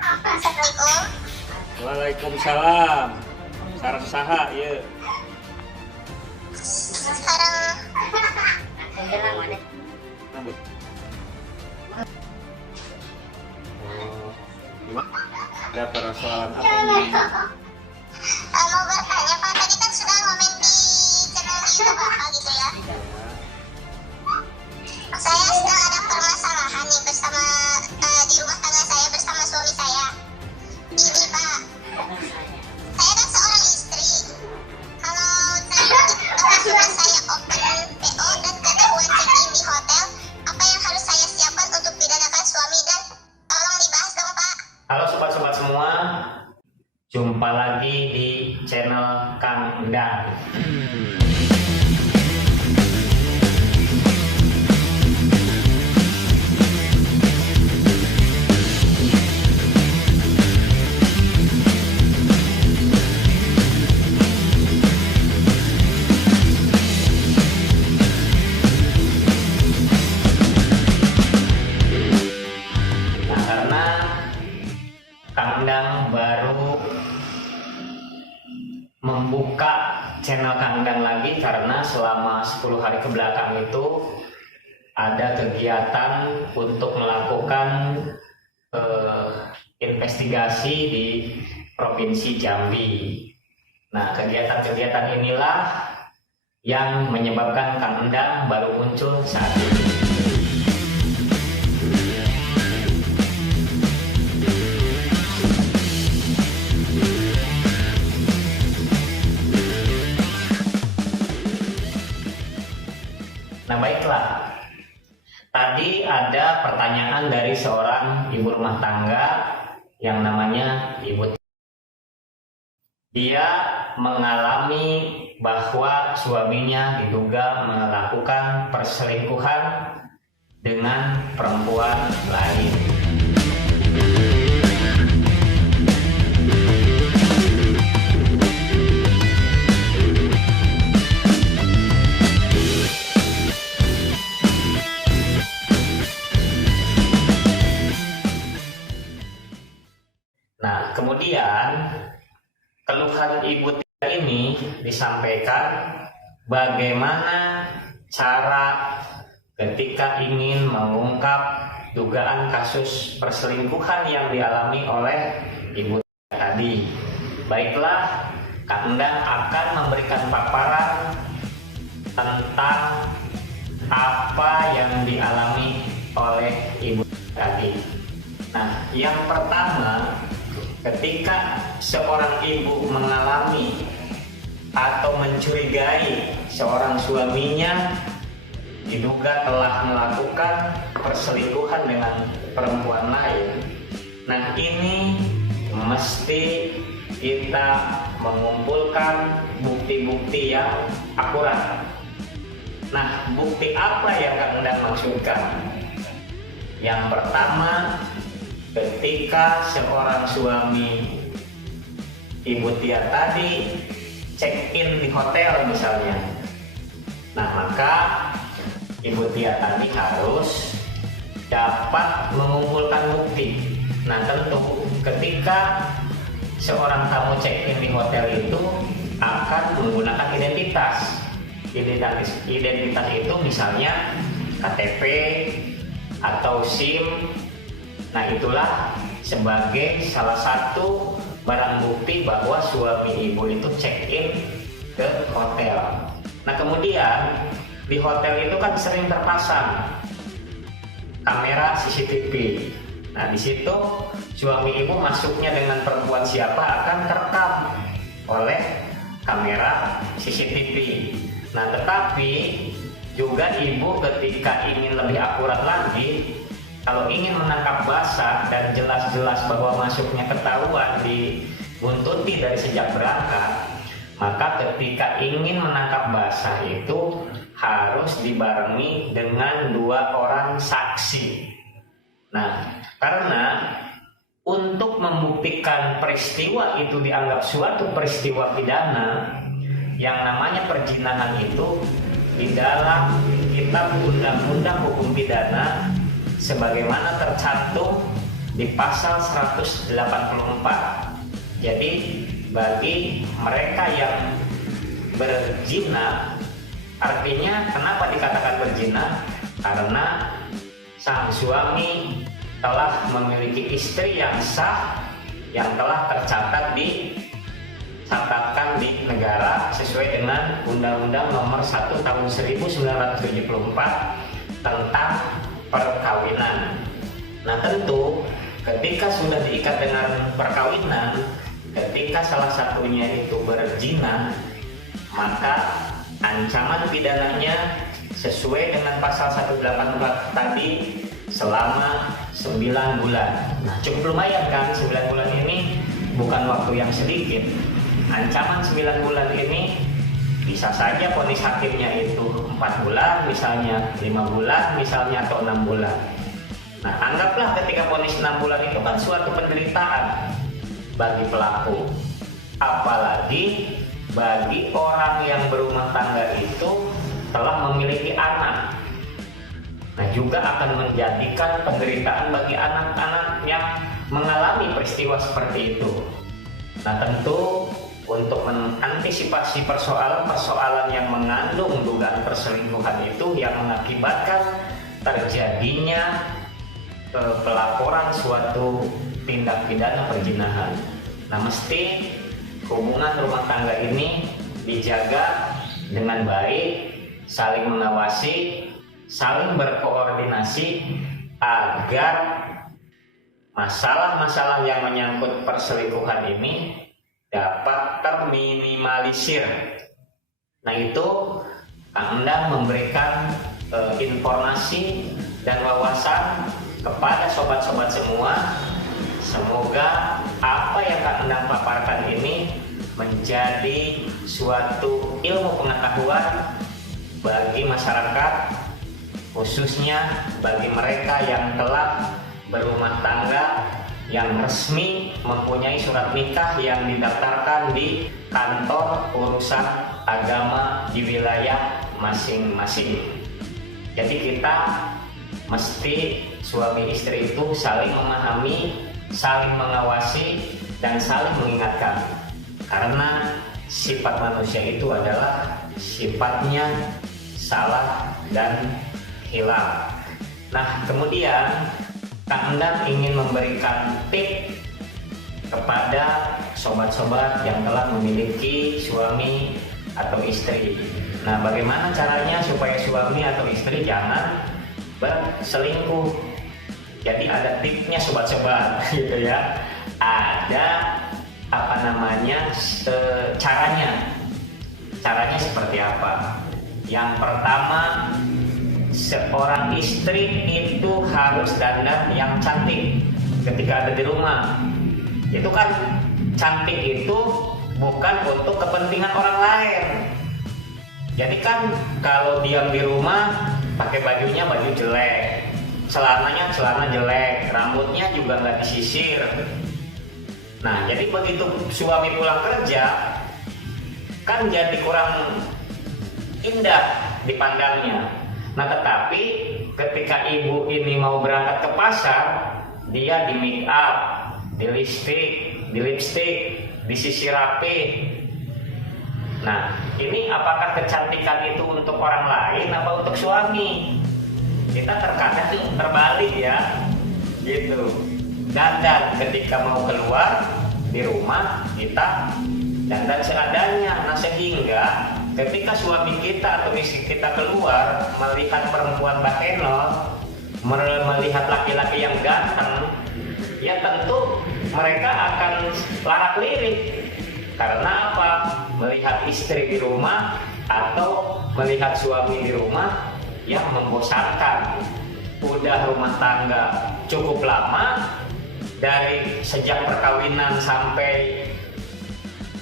Assalamualaikum. Waalaikumsalam. Sareng saha ieu? Sekarang Rambut. Oh, gimana? Ada persoalan apa ini? mau bertanya Pak, tadi kan sudah komen di channel YouTube Bapak gitu ya. Saya sedang ada permasalahan nih bersama di rumah tangga saya bersama suami saya. Ini Pak, saya kan seorang istri. Kalau sudah saya open PO dan ketahuan check-in di hotel, apa yang harus saya siapkan untuk pidanakan suami dan tolong dibahas dong Pak. Halo sobat-sobat semua, jumpa lagi di channel Kang Endang. Nah, karena Kang Endang baru membuka channel Kang Endang lagi karena selama 10 hari kebelakang itu ada kegiatan untuk melakukan investigasi di Provinsi Jambi. Nah, kegiatan-kegiatan inilah yang menyebabkan Kang Endang baru muncul saat ini. Nah, baiklah. Tadi ada pertanyaan dari seorang ibu rumah tangga yang namanya Ibu. Dia mengalami bahwa suaminya diduga melakukan perselingkuhan dengan perempuan lain. Nah, kemudian keluhan Ibu ini disampaikan bagaimana cara ketika ingin mengungkap dugaan kasus perselingkuhan yang dialami oleh Ibu tadi. Baiklah, Kak Endang akan memberikan paparan tentang apa yang dialami oleh Ibu tadi. Nah, yang pertama, ketika seorang ibu mengalami atau mencurigai seorang suaminya diduga telah melakukan perselingkuhan dengan perempuan lain, nah ini mesti kita mengumpulkan bukti-bukti yang akurat. Nah, bukti apa yang Kang Endang maksudkan? Yang pertama, ketika seorang suami Ibu Tia tadi check-in di hotel misalnya, nah maka Ibu Tia tadi harus dapat mengumpulkan bukti. Nah, tentu ketika seorang tamu check-in di hotel itu akan menggunakan identitas. Identitas itu misalnya KTP atau SIM. Nah, itulah sebagai salah satu barang bukti bahwa suami ibu itu check-in ke hotel. Nah, kemudian di hotel itu kan sering terpasang kamera CCTV. Nah, di situ suami ibu masuknya dengan perempuan siapa akan terekam oleh kamera CCTV. Nah, tetapi juga ibu ketika ingin lebih akurat lagi, kalau ingin menangkap basah dan jelas-jelas bahwa masuknya ketahuan dibuntuti dari sejak berangkat, maka ketika ingin menangkap basah itu harus dibarengi dengan 2 orang saksi. Nah, karena untuk membuktikan peristiwa itu dianggap suatu peristiwa pidana, yang namanya perjinahan itu di dalam kitab undang-undang hukum pidana sebagaimana tercantum di pasal 184. Jadi bagi mereka yang berzina, artinya kenapa dikatakan berzina? Karena sang suami telah memiliki istri yang sah, yang telah tercatatkan di negara sesuai dengan Undang-Undang Nomor 1 Tahun 1974 tentang perkawinan. Nah tentu ketika sudah diikat dengan perkawinan, ketika salah satunya itu berzina, maka ancaman pidananya sesuai dengan pasal 184 tadi selama 9 bulan. Nah cukup lumayan kan, 9 bulan ini bukan waktu yang sedikit. Ancaman 9 bulan ini bisa saja vonis hakimnya itu 4 bulan misalnya, 5 bulan misalnya, atau 6 bulan. Nah anggaplah ketika vonis 6 bulan itu kan suatu penderitaan bagi pelaku, apalagi bagi orang yang berumah tangga itu telah memiliki anak. Nah juga akan menjadikan penderitaan bagi anak-anak yang mengalami peristiwa seperti itu. Nah tentu untuk mengantisipasi persoalan-persoalan yang mengandung dugaan perselingkuhan itu yang mengakibatkan terjadinya pelaporan suatu tindak pidana perzinahan. Nah mesti hubungan rumah tangga ini dijaga dengan baik, saling mengawasi, saling berkoordinasi agar masalah-masalah yang menyangkut perselingkuhan ini dapat terminimalisir. Nah itu Kang Endang memberikan informasi dan wawasan kepada sobat-sobat semua. Semoga apa yang Kang Endang paparkan ini menjadi suatu ilmu pengetahuan bagi masyarakat, khususnya bagi mereka yang telah berumah tangga, yang resmi mempunyai surat nikah yang didaftarkan di kantor urusan agama di wilayah masing-masing. Jadi kita mesti suami istri itu saling memahami, saling mengawasi, dan saling mengingatkan. Karena sifat manusia itu adalah sifatnya salah dan hilaf. Nah kemudian Kang Endang ingin memberikan tip kepada sobat-sobat yang telah memiliki suami atau istri. Nah bagaimana caranya supaya suami atau istri jangan berselingkuh? Jadi ada tipnya sobat-sobat gitu ya. Ada caranya. Caranya seperti apa? Yang pertama, seorang istri itu harus dandan yang cantik ketika ada di rumah. Itu kan cantik itu bukan untuk kepentingan orang lain. Jadi kan kalau diam di rumah pakai bajunya baju jelek, celananya celana jelek, rambutnya juga nggak disisir. Nah jadi begitu suami pulang kerja kan jadi kurang indah dipandangnya. Nah tetapi ketika ibu ini mau berangkat ke pasar, dia di make up, di lipstick, disisir rapi. Nah ini apakah kecantikan itu untuk orang lain apa untuk suami? Kita terkadang terbalik ya, gitu. Dandan ketika mau keluar di rumah kita dandan seadanya. Nah sehingga ketika suami kita atau istri kita keluar melihat perempuan bahenol, melihat laki-laki yang ganteng, ya tentu mereka akan larak-lirik. Karena apa? Melihat istri di rumah atau melihat suami di rumah yang membosankan. Udah rumah tangga cukup lama, dari sejak perkawinan sampai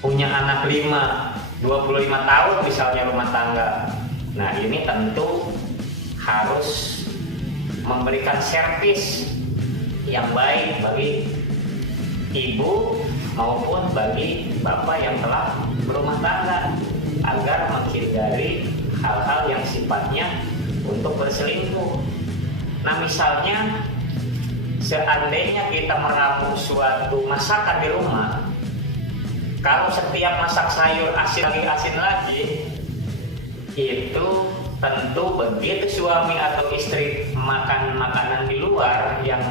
punya anak 25 tahun misalnya rumah tangga. Nah ini tentu harus memberikan servis yang baik bagi ibu maupun bagi bapak yang telah berumah tangga agar menghindari hal-hal yang sifatnya untuk berselingkuh. Nah misalnya seandainya kita meramu suatu masakan di rumah, kalau setiap masak sayur asin lagi, itu tentu begitu suami atau istri makan makanan di luar yang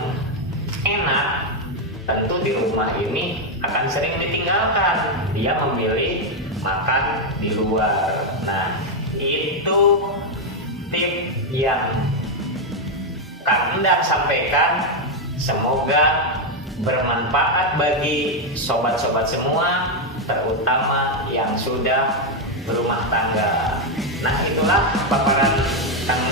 enak, tentu di rumah ini akan sering ditinggalkan. Dia memilih makan di luar. Nah, itu tip yang Kak Endang sampaikan. Semoga bermanfaat bagi sobat-sobat semua, terutama yang sudah berumah tangga. Nah, itulah paparan Kang